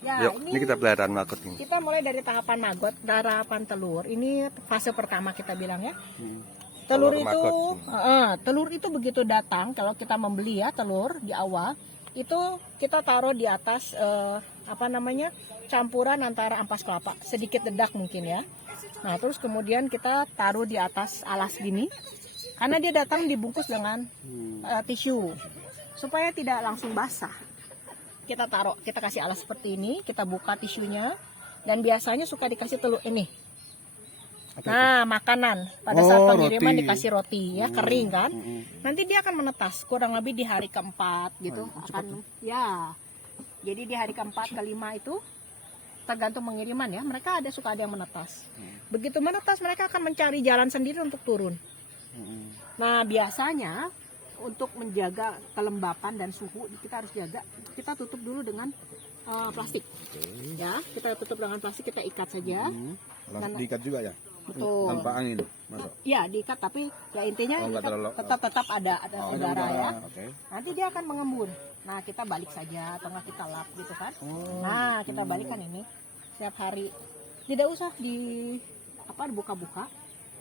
Ya, Yuk, ini kita pelajaran maggot ini. kita mulai dari tahapan maggot, tahapan telur. Ini fase pertama kita bilang ya. Telur telur itu begitu datang, kalau kita membeli ya telur di awal, itu kita taruh di atas campuran antara ampas kelapa, sedikit dedak mungkin ya. Nah, terus kemudian kita taruh di atas alas gini, karena dia datang dibungkus dengan tisu supaya tidak langsung basah. Kita taruh, kita kasih alas seperti ini, kita buka tisunya, dan biasanya suka dikasih telur ini. Nah, makanan pada saat pengiriman dikasih roti ya, kering kan. Nanti dia akan menetas kurang lebih di hari keempat gitu akan ya. Jadi di hari keempat kelima itu tergantung pengiriman ya. Mereka suka ada yang menetas. Begitu menetas mereka akan mencari jalan sendiri untuk turun. Nah, biasanya untuk menjaga kelembapan dan suhu kita harus jaga. Kita tutup dulu dengan plastik. Ya, kita tutup dengan plastik, kita ikat saja. Langsung diikat juga ya? Betul. Tanpa angin masuk? Ya, diikat, tapi ya intinya tetap ada udara ya. Nanti dia akan mengembun. Nah, kita balik saja atau nggak kita lap gitu kan. Nah, kita balikkan ini setiap hari. Tidak usah dibuka-buka.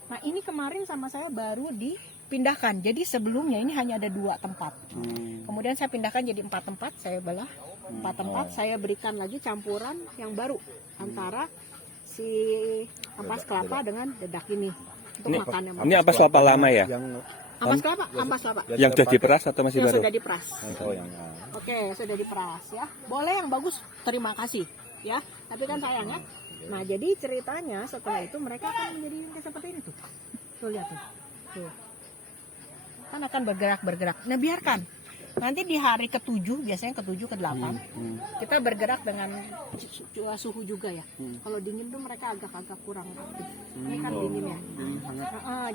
Nah, ini kemarin sama saya baru dipindahkan. Jadi sebelumnya ini hanya ada 2 tempat. Kemudian saya pindahkan jadi 4 tempat, saya belah 4 tempat, saya berikan lagi campuran yang baru antara si ampas kelapa dengan dedak ini untuk makannya. Ini ampas kelapa lama ya? Ampas kelapa. Yang sudah diperas atau masih baru? Sudah diperas. Oke, sudah diperas ya. Boleh yang bagus, terima kasih ya. Tapi kan sayang ya. Nah, jadi ceritanya setelah itu mereka akan menjadi seperti ini tuh. Tuh lihat tuh. Tuh. Kan akan bergerak. Nah, biarkan. Nanti di hari ke-7, biasanya ke-7 ke-8, kita bergerak dengan suhu juga ya. Kalau dingin tuh mereka agak kurang aktif. Ini kan dingin ya.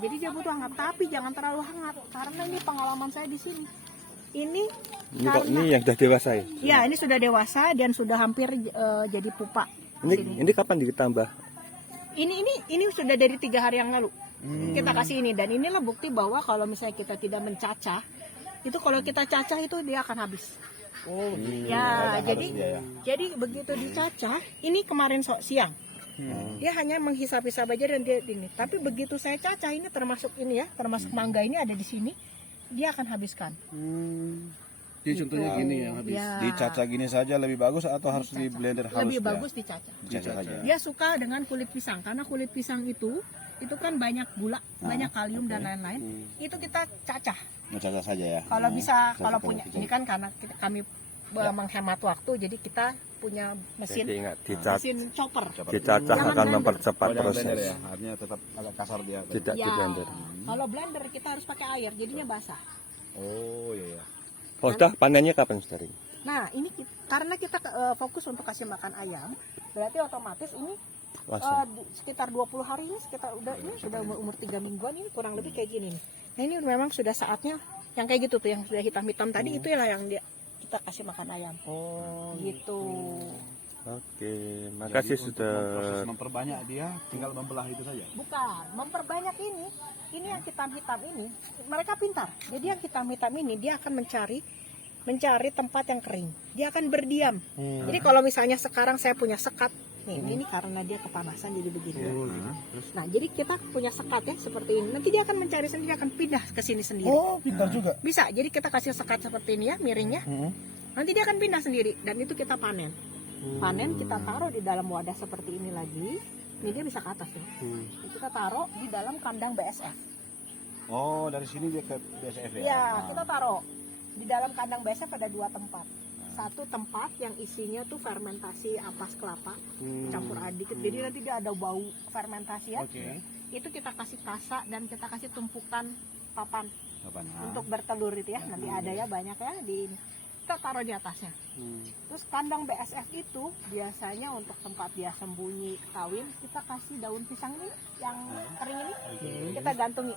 Jadi dia butuh hangat, tapi jangan terlalu hangat karena ini pengalaman saya di sini. Ini yang sudah dewasa ya? Ya, ini sudah dewasa dan sudah hampir jadi pupa. Ini kapan ditambah? Ini sudah dari 3 hari yang lalu. Kita kasih ini, dan inilah bukti bahwa kalau misalnya kita tidak mencacah, itu kalau kita cacah itu dia akan habis. Jadi begitu dicacah, ini kemarin siang, dia hanya menghisap-hisap aja dan dia ini. Tapi begitu saya cacah ini termasuk mangga ini ada di sini, dia akan habiskan. Jadi contohnya gini yang habis dicacah gini saja lebih bagus atau harus di blender halus? Lebih bagus dicacah. Dia suka dengan kulit pisang karena kulit pisang itu kan banyak gula, banyak kalium dan lain-lain. Itu kita cacah. Cacah saja ya. Kalau bisa, kalau punya ini kan karena kami menghemat waktu, jadi kita punya mesin chopper. Dicacah akan mempercepat proses. Ya, artinya tetap agak kasar dia. Tidak di blender. Kalau blender kita harus pakai air, jadinya basah. Oh iya. Sudah panennya kapan saudari? Nah, ini karena kita fokus untuk kasih makan ayam, berarti otomatis ini sekitar 20 hari ini sudah umur 3 mingguan, ini kurang lebih kayak gini nih. Nah, ini memang sudah saatnya yang kayak gitu tuh, yang sudah hitam-hitam tadi itu yang kita kasih makan ayam. Gitu. Oke, makasih sudah. Proses memperbanyak dia tinggal membelah itu saja. Bukan, memperbanyak ini yang hitam-hitam ini, mereka pintar. Jadi yang hitam-hitam ini dia akan mencari tempat yang kering. Dia akan berdiam. Jadi kalau misalnya sekarang saya punya sekat, ini karena dia kepanasan jadi begini. Nah, jadi kita punya sekat ya seperti ini. Nanti dia akan mencari sendiri, akan pindah ke sini sendiri. Oh, pintar juga. Bisa. Jadi kita kasih sekat seperti ini ya, miringnya. Nanti dia akan pindah sendiri dan itu kita panen. Panen kita taruh di dalam wadah seperti ini lagi. Ini dia bisa ke atas ya. Kita taruh di dalam kandang BSF. Oh, dari sini dia ke BSF ya? Ya, kita taruh di dalam kandang BSF ada 2 tempat. Satu tempat yang isinya tuh fermentasi ampas kelapa campur adik. Jadi nanti dia ada bau fermentasi ya. Itu kita kasih kasa dan kita kasih tumpukan papan untuk bertelur itu ya. Nanti ada ya banyak ya di ini. Kita taruh di atasnya. Terus kandang BSF itu biasanya untuk tempat dia sembunyi kawin, kita kasih daun pisang ini yang kering ini, kita gantung.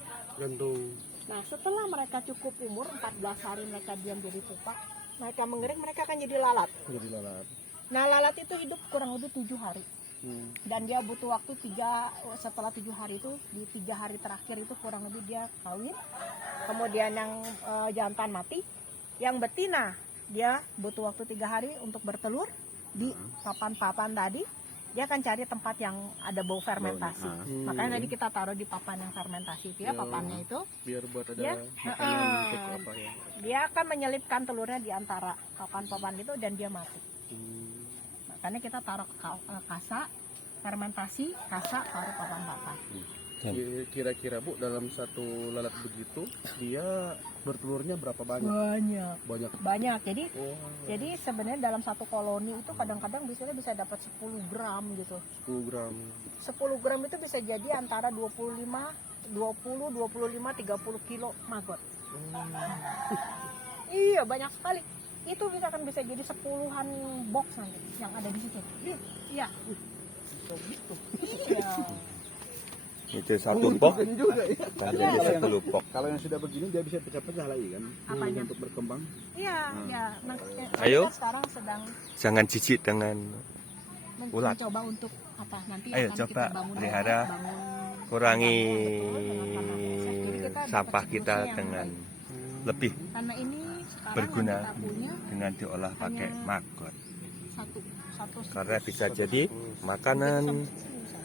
Nah, setelah mereka cukup umur 14 hari mereka diam jadi pupa, mereka mengering, mereka akan jadi lalat. Nah, lalat itu hidup kurang lebih 7 hari. Dan dia butuh waktu setelah 7 hari itu, di 3 hari terakhir itu kurang lebih dia kawin. Kemudian yang jantan mati, yang betina dia butuh waktu 3 hari untuk bertelur, di papan-papan tadi, dia akan cari tempat yang ada bau fermentasi. Makanya tadi kita taruh di papan yang fermentasi itu ya, papannya itu. Biar buat ada Ya, makanan untuk apa ya. Dia akan menyelipkan telurnya di antara papan-papan itu dan dia mati. Makanya kita taruh kasa, fermentasi, kasa, taruh papan-papan. Kira-kira Bu, dalam satu lalat begitu dia bertelurnya berapa banyak? Banyak. Banyak. Jadi sebenarnya dalam satu koloni itu kadang-kadang bisa dapat 10 gram gitu. 10 gram. 10 gram itu bisa jadi antara 25, 30 kilo maggot. Iya, banyak sekali. Itu bisa jadi 10-an box nanti yang ada di situ. Iya. Iya. Itu satu box juga ya. dan jadi 10 box. Kalau yang sudah begini dia bisa pecah-pecah lagi kan? Apanya? Untuk berkembang. Iya, ya. Nah, Ayo. kita sekarang sedang Jangan jijik dengan ulat. mencoba untuk apa nanti Ayo, akan coba kita bangun pelihara, kurangi sampah kita dengan lebih karena ini sekarang berguna yang kita punya dengan diolah pakai maggot. satu Karena bisa jadi makanan,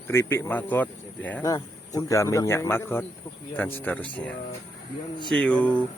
keripik maggot, ya, juga minyak maggot dan seterusnya. See you.